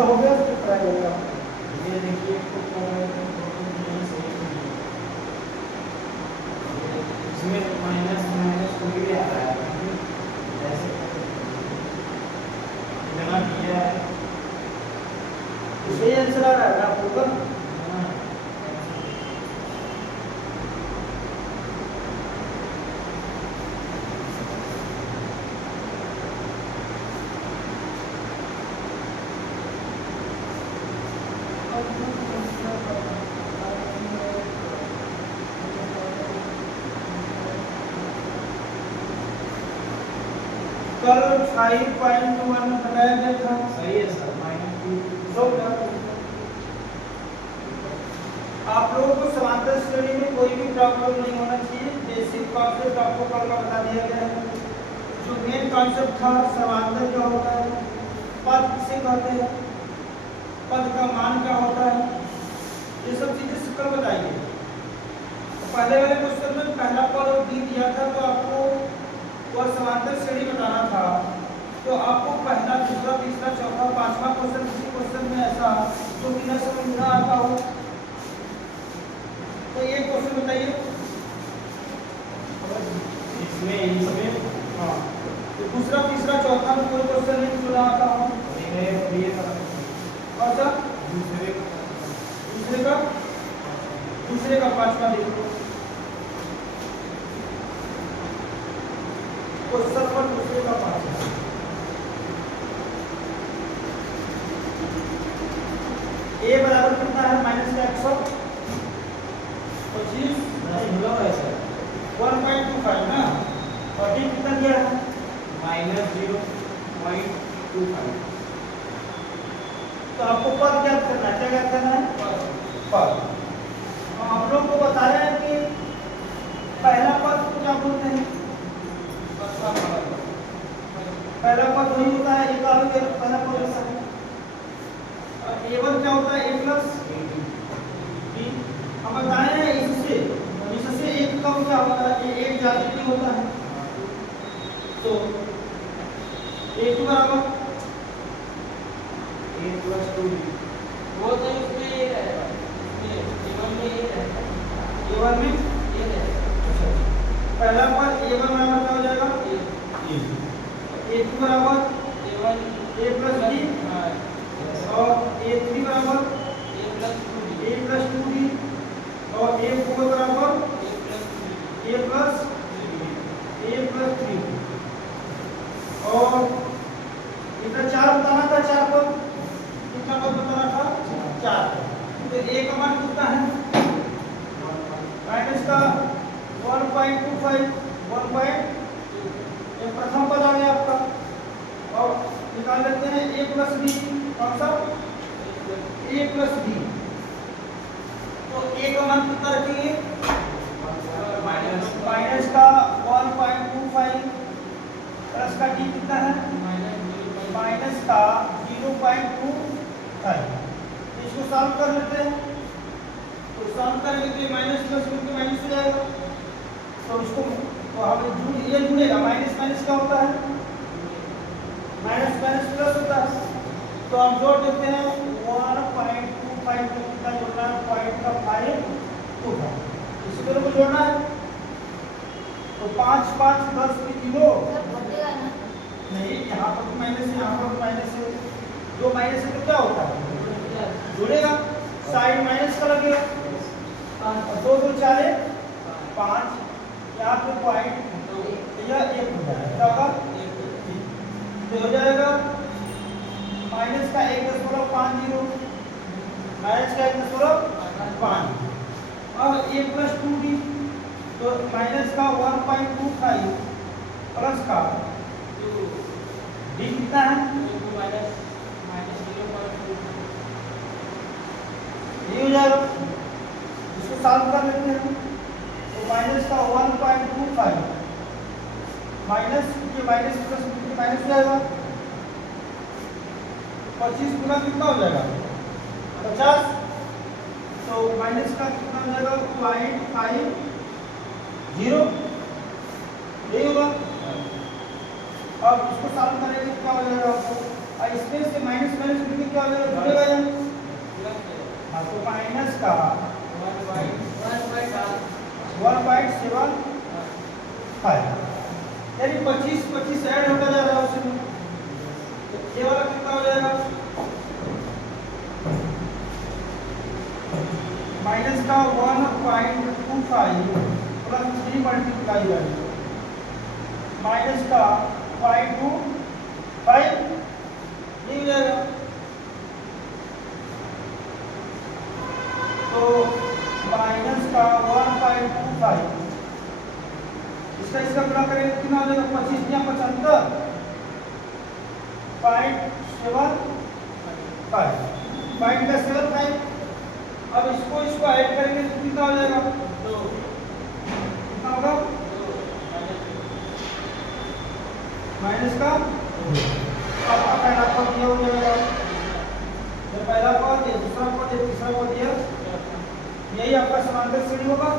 तो हो गया, फिर ट्राई करेगा। ये देखिए इसमें माइनस माइनस कोई भी आ रहा है ऐसे इतना दिया है, इसलिए आंसर आ रहा है आपको का। कल 5.1 बताया गया था। सही है सर, -2 तो आप लोगों को समांतर श्रेणी में कोई भी प्रॉब्लम नहीं होना चाहिए। बेसिक कॉन्सेप्ट आपको कल का बता दिया गया है। जो मेन कॉन्सेप्ट था समांतर क्या होता है, पद किसे कहते हैं, पद का मान क्या होता है, ये सब चीजें कल बताइए। पहले वाले क्वेश्चन में पहला पद और डी दिया था, तो आपको वह समांतर श्रेणी बताना था। तो आपको पहला, दूसरा, तीसरा, चौथा, पांचवा क्वेश्चन किसी क्वेश्चन में ऐसा जो बिना समझ ना आता हो, तो ये क्वेश्चन बताइए। इसमें हाँ, तो दूसरा, तीसरा, चौथा में कोई क्वेश्चन नहीं जो ना आता हो। और सर दूसरे का पांचवा देखो क्वेश्चन नंबर दूसरे का पांचवा। ए बराबर कितना है, माइनस का 125 1.25 ना, और डी कितना दिया है, -0.25। तो आपको पद ज्ञात करना है। क्या ज्ञात करना है, पद। हम लोग को बता रहे हैं कि पहला पद को क्या बोलते हैं, पहला पद वही होता है, एक आगे पहला पद ऐसा है। a1 क्या होता है, a प्लस b। हम बताए हैं इससे एक कम क्या होता है, ये एक ज्यादा होता है। तो a2 बराबर a + 2b, वो तो इसमें ये रहेगा, ये जीवन में ये रहेगा, a1 में ये रहेगा। पहला पद a1 बराबर क्या हो जाएगा, a2 बराबर a1 a प्लस b और a3 बराबर a प्लस 2b और a4 बराबर a प्लस 3 और इतना 4 बताना था। 4 पद कितना पद बताना था, 4। तो a का मान कितना है, माइनस का 1.25 ये प्रथम पद आ गया आपका। और निकाल लेते हैं a प्लस b, कौन सा, a प्लस b। तो a का मान कितना रखेंगे, माइनस का 1.25 प्लस का d कितना है, माइनस का 0.25। इसको सॉल्व कर लेते हैं। तो सॉल्व करेंगे तो माइनस प्लस में माइनस हो जाएगा। तो उसको तो हम ये जुड़ेगा, माइनस माइनस क्या होता है, माइनस माइनस प्लस होता है। तो हम जोड़ देते हैं 1.25 को कितना जोड़ना है, 0.525। इसी दोनों को जोड़ना है। तो 5 5 10 की किलो नहीं, यहाँ पर माइनस है, यहाँ पर माइनस है, दो माइनस है तो क्या होता है, जुड़ेगा, साइड माइनस का लगेगा। और 2 2 4 5, यहाँ पे पॉइंट यह 1 हो जाएगा, क्या होगा, तो हो जाएगा माइनस का 1.50 माइनस का 1.5 और a प्लस 2d। तो माइनस का 1.25 प्लस का d कितना है, ये हो जाएगा। इसको सॉल्व कर लेते हैं। तो माइनस का 1.25 माइनस ये माइनस प्लस माइनस हो जाएगा। 25 गुना कितना हो जाएगा, 50। तो माइनस का कितना हो जाएगा, 0.50, यही होगा। अब इसको सॉल्व करेंगे क्या हो जाएगा आपको, और इसमें से माइनस माइनस करके क्या हो जाएगा, जुड़ेगा या नहीं? प्लस है हाँ, तो माइनस का 1/7 1.75 यानी 25 ऐड होता जा रहा है उसमें, तो ये वाला कितना हो जाएगा, माइनस का 1.25 प्लस 3 मल्टीप्लाई बाई माइनस का 525 ये हो जाएगा। तो माइनस का 1.25 इसका गुणा करेंगे कितना हो जाएगा, 25 या 75 0.75 अब इसको ऐड करेंगे तो कितना हो जाएगा, 2 कितना होगा, माइनस का आपका पहला पद दिया हो जाएगा, ये पहला पद, ये दूसरा पद, ये तीसरा पद, यही आपका समांतर श्रेणी होगा,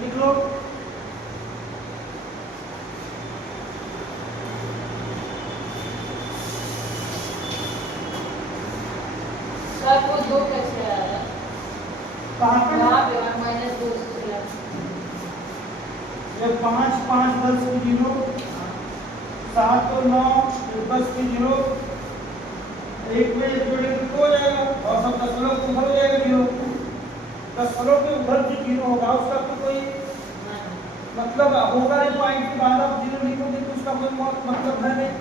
लिख लो। सर को 2 कैसे आया? कहाँ पे, यहाँ पे 1 - 2 से चला। ये 5 5 10 की 0, 7 और 9 10 की 0, एक में एक जोड़े तो हो जाएगा और सब दशमलव के उधर हो जाएगा 0, दशमलव के उधर जो 0 होगा उसका तो कोई मतलब होगा नहीं, पॉइंट के बाद आप 0 लिखोगे तो उसका कोई मतलब है नहीं।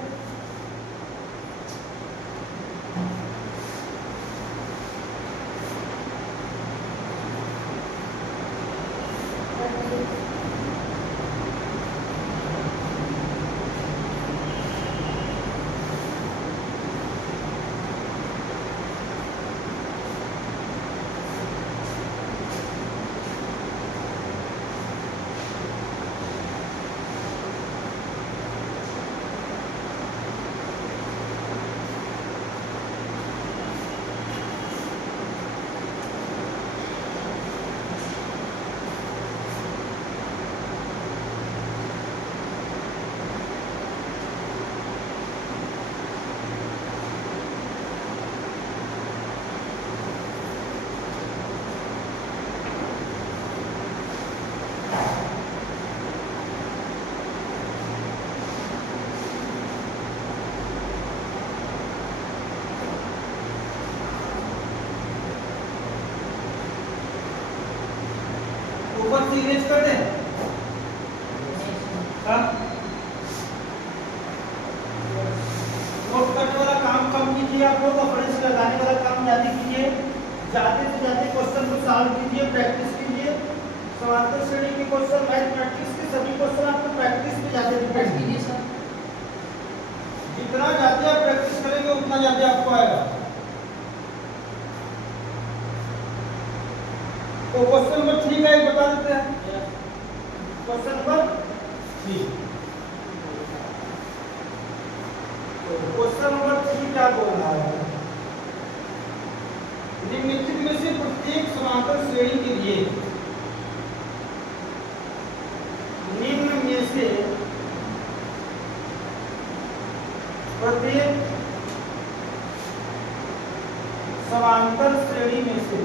ऊपर से इरेज कर दें, नोट करने वाला काम कम कीजिए, आप लोग रेफरेंस लगाने वाला काम ज्यादा कीजिए, ज्यादा से ज्यादा क्वेश्चन को सॉल्व कीजिए, प्रैक्टिस कीजिए। समांतर श्रेणी के क्वेश्चन, मैथमेटिक्स के सभी क्वेश्चन आपको प्रैक्टिस पे ज्यादा डिपेंड कीजिए सर, जितना ज्यादा आप प्रैक्टिस करेंगे उतना ज्यादा आपको आएगा। तो क्वेश्चन नंबर 3 का एक बता देते हैं, क्वेश्चन नंबर 3, तो क्वेश्चन नंबर 3 क्या बोल रहा है, निम्नलिखित में से प्रत्येक समांतर श्रेणी के लिए निम्न में से प्रत्येक समांतर श्रेणी में से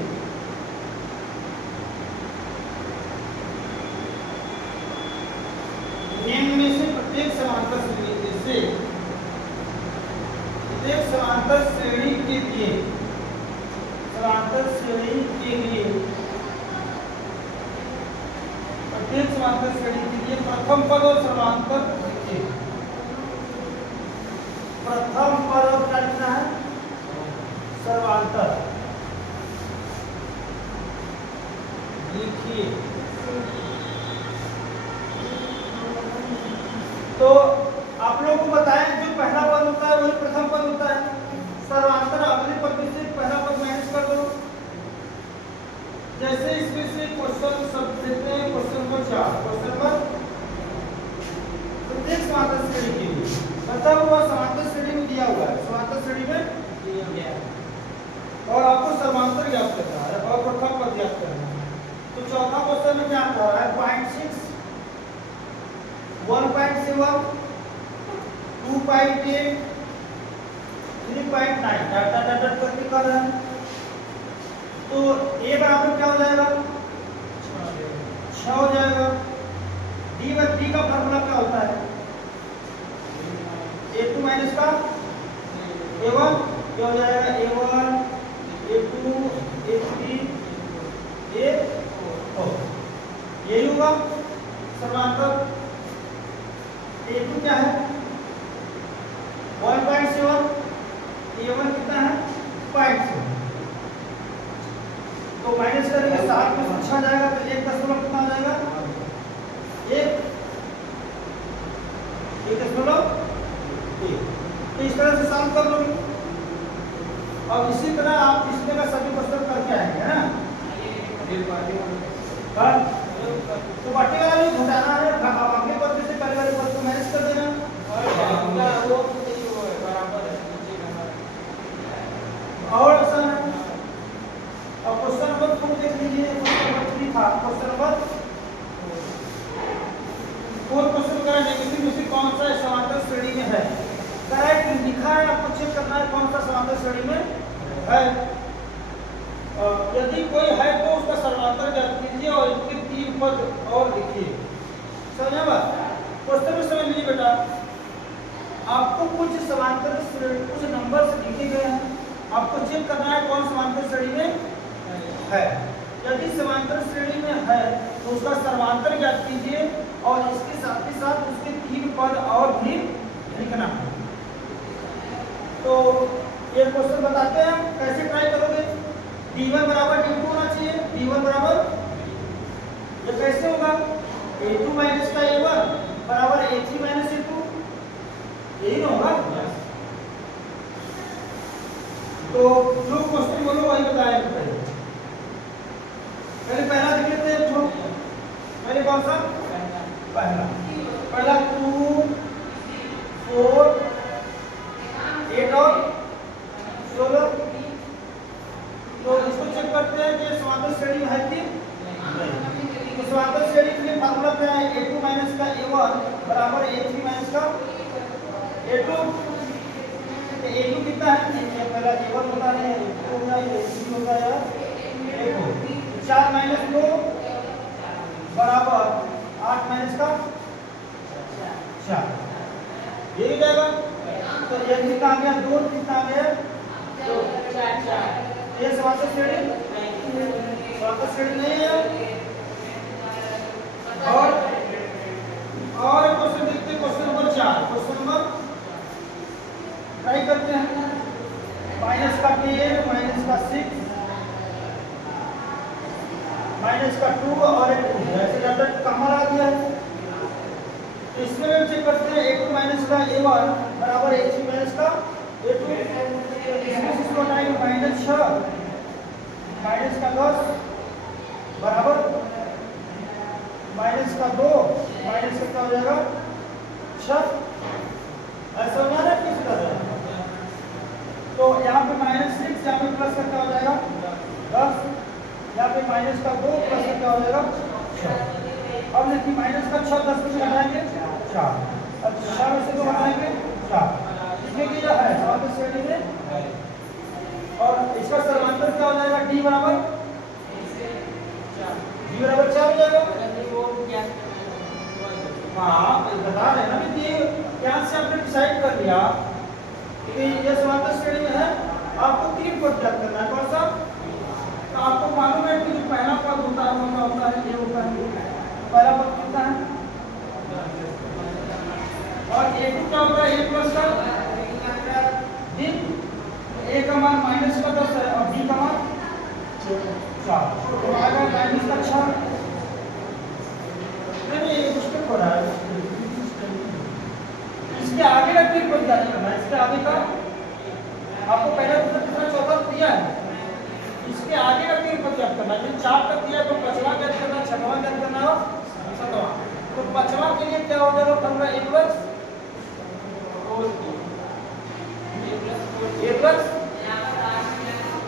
निम्न में से प्रत्येक समांतर श्रेणी के लिए समांतर श्रेणी के लिए प्रत्येक समांतर श्रेणी के लिए प्रथम पद और समांतर लिखिए। प्रथम पद और क्या लिखना है, समांतर लिखिए। तो आप लोगों को बताएं, जो पहला पद होता है वही प्रथम पद होता है, सर्वांतर अगले पद में से पहला पद माइनस कर दो। जैसे इसमें से क्वेश्चन सब देते हैं, क्वेश्चन नंबर 4, क्वेश्चन नंबर प्रत्येक समांतर श्रेणी के लिए मतलब वो समांतर श्रेणी में दिया हुआ है, समांतर श्रेणी में दिया गया है और आपको समांतर ज्ञात करना है और प्रथम पद ज्ञात करना है। तो चौथा क्वेश्चन में क्या आ रहा है, 0.6 1.7 2.8 3.9 डाटा डाटा करके कर रहे हैं। तो ए बराबर क्या हो जाएगा 6 हो जाएगा। डी का फार्मूला क्या होता है a2 माइनस का a1 क्या हो जाएगा a1 a2 a3 a4 यही होगा समांतर। a2 क्या है 1.7 a1 कितना है 0.7 तो माइनस करेंगे 7 में 6 जाएगा तो 1 कितना आ जाएगा 1 तो इस तरह से सॉल्व कर लोगे। अब इसी तरह आप इसमें का सभी क्वेश्चन करके आएंगे है ना। तो बाकी वाला जो घटाना है अब आगे पद से पहले वाले पद को मैनेज कर देना और आसान है। अब क्वेश्चन नंबर 2 देख लीजिए। क्वेश्चन नंबर 3 था। क्वेश्चन नंबर 4 क्वेश्चन का नेगेटिव में से कौन सा समांतर श्रेणी में है। करेक्ट लिखा है आपको चेक करना है कौन सा समांतर श्रेणी में है। यदि कोई है तो उसका समांतर ज्ञात कीजिए और इसके 3 पद और लिखिए। समझा बात। क्वेश्चन में समझ लीजिए बेटा आपको कुछ समांतर श्रेणी कुछ नंबर लिखे गए हैं आपको चेक करना है कौन समांतर श्रेणी में है। यदि समांतर श्रेणी में है तो उसका सर्वांतर ज्ञात कीजिए और इसके साथ ही साथ उसके 3 पद और भी लिखना है। तो ये क्वेश्चन बताते हैं कैसे ट्राई करोगे। d1 बराबर d2 होना चाहिए। d1 बराबर ये कैसे होगा a2 माइनस का a1 बराबर a3 माइनस a2 यही ना होगा। तो जो क्वेश्चन बोलो वही बताया पहले पहला देख लेते हैं। जो पहले कौन सा पहला 2 4 8 और 16 तो इसको चेक करते हैं कि समांतर श्रेणी में है कि नहीं। तो समांतर श्रेणी के लिए फार्मूला क्या है a2 माइनस का a1 बराबर a3 माइनस का a2। तो a2 कितना है पहला a1 होता है a2 होगा a3 होगा या a4 4 माइनस 2 बराबर 8 माइनस का 4 ये हो जाएगा। तो ये कितना आ गया 2 कितना आ गया 2 ये समांतर श्रेणी नहीं है। और क्वेश्चन देखते हैं question number 4। Question number try करते हैं। माइनस का 10 माइनस का 6 माइनस का 2 और एक 2 ऐसे डाटा कमर आ गया है। तो इसमें हम चेक करते हैं a2 माइनस का a1 बराबर a3 माइनस का a2। इसको हटाएंगे माइनस 6 माइनस का 10 बराबर माइनस का 2 माइनस का क्या हो जाएगा 6 ऐसा हो जाएगा किस तरह। तो यहाँ पे -6 यहाँ पे प्लस का क्या हो जाएगा 10 यहाँ पे माइनस का 2 प्लस का क्या हो जाएगा 6। अब देखिए माइनस का 6 10 में से घटाएंगे 4 अब 6 में से 2 घटाएंगे 4 इसमें क्या है समांतर श्रेणी में और इसका सर्वांतर क्या हो जाएगा d बराबर 4 हो जाएगा। हाँ बता रहे हैं ना कि यहाँ से आपने डिसाइड कर लिया कि ये समांतर श्रेणी में है। आपको 3 पद ज्ञात करना है कौन सा। तो आपको मालूम है कि जो पहला पद होता है वो क्या होता है ये होता है पहला पद कितना है और a2 क्या होता है a प्लस का d a का मान माइनस का 10 है और b का मान 4 तो आएगा माइनस का 6। नहीं ये मुश्किल हो रहा है। इसके आगे का 3 पद ज्ञात करना है। इसके आगे का आपको पहला दूसरा तीसरा चौथा दिया है। इसके आगे का 3 पद ज्ञात करना है। 4 तक दिया तो 5वां ज्ञात करना 6वां ज्ञात करना और 7वां। तो 5वां के लिए क्या हो जाएगा formula a plus a plus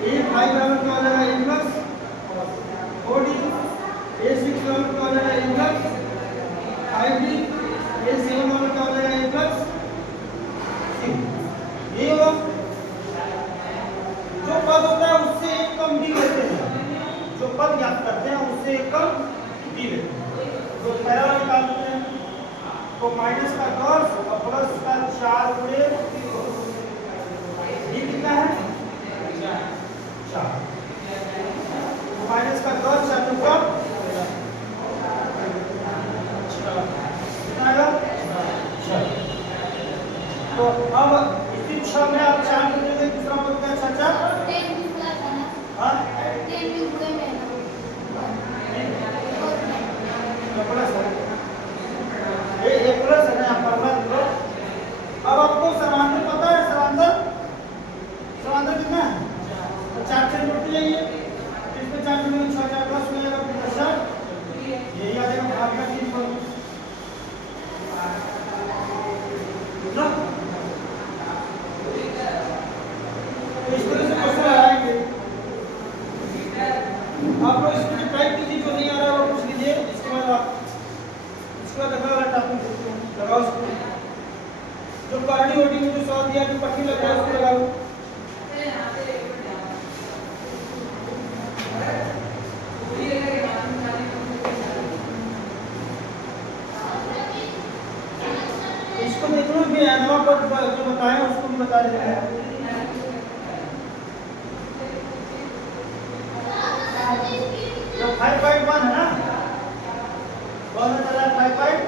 a 5 बराबर क्या हो जाएगा a प्लस 4d a 6 बराबर क्या हो जाएगा a प्लस 5d a 7 बराबर क्या हो जाएगा a प्लस 6 ये होगा। डी लेते हैं। तो पहला वाला निकाल लेते हैं। तो माइनस का 10 और प्लस का 4 गुणे डी कितना है 4। माइनस का 10 4 कितना आएगा 6। तो अब इसी 6 में आप 4 जोड़ेंगे, दूसरा पद क्या चाचा? हाँ प्लस है, ये प्लस है ना आपका प्लस। अब आपको समांतर पता है, समांतर कितना है? तो 4 से जोड़ते जाइए, इसमें 4 में 6 4 प्लस हो जाएगा, फिर 10 यही आ जाएगा भाग का 3 पर ना। तो इस तरह से क्वेश्चन आएंगे। आप लोग इसमें टाइप कीजिए, जो नहीं आ रहा है वो पूछ लीजिए। इसके बाद अगला वाला टॉपिक लगाओ। जो करनी होती है, जो सवाल दिया, जो पट्टी लग रहा है उसको लगाओ। इसको देखना भी अनवा पर जो बताए उसको भी बता देते हैं। जो 5.1 है ना, कौन सा चला 5.1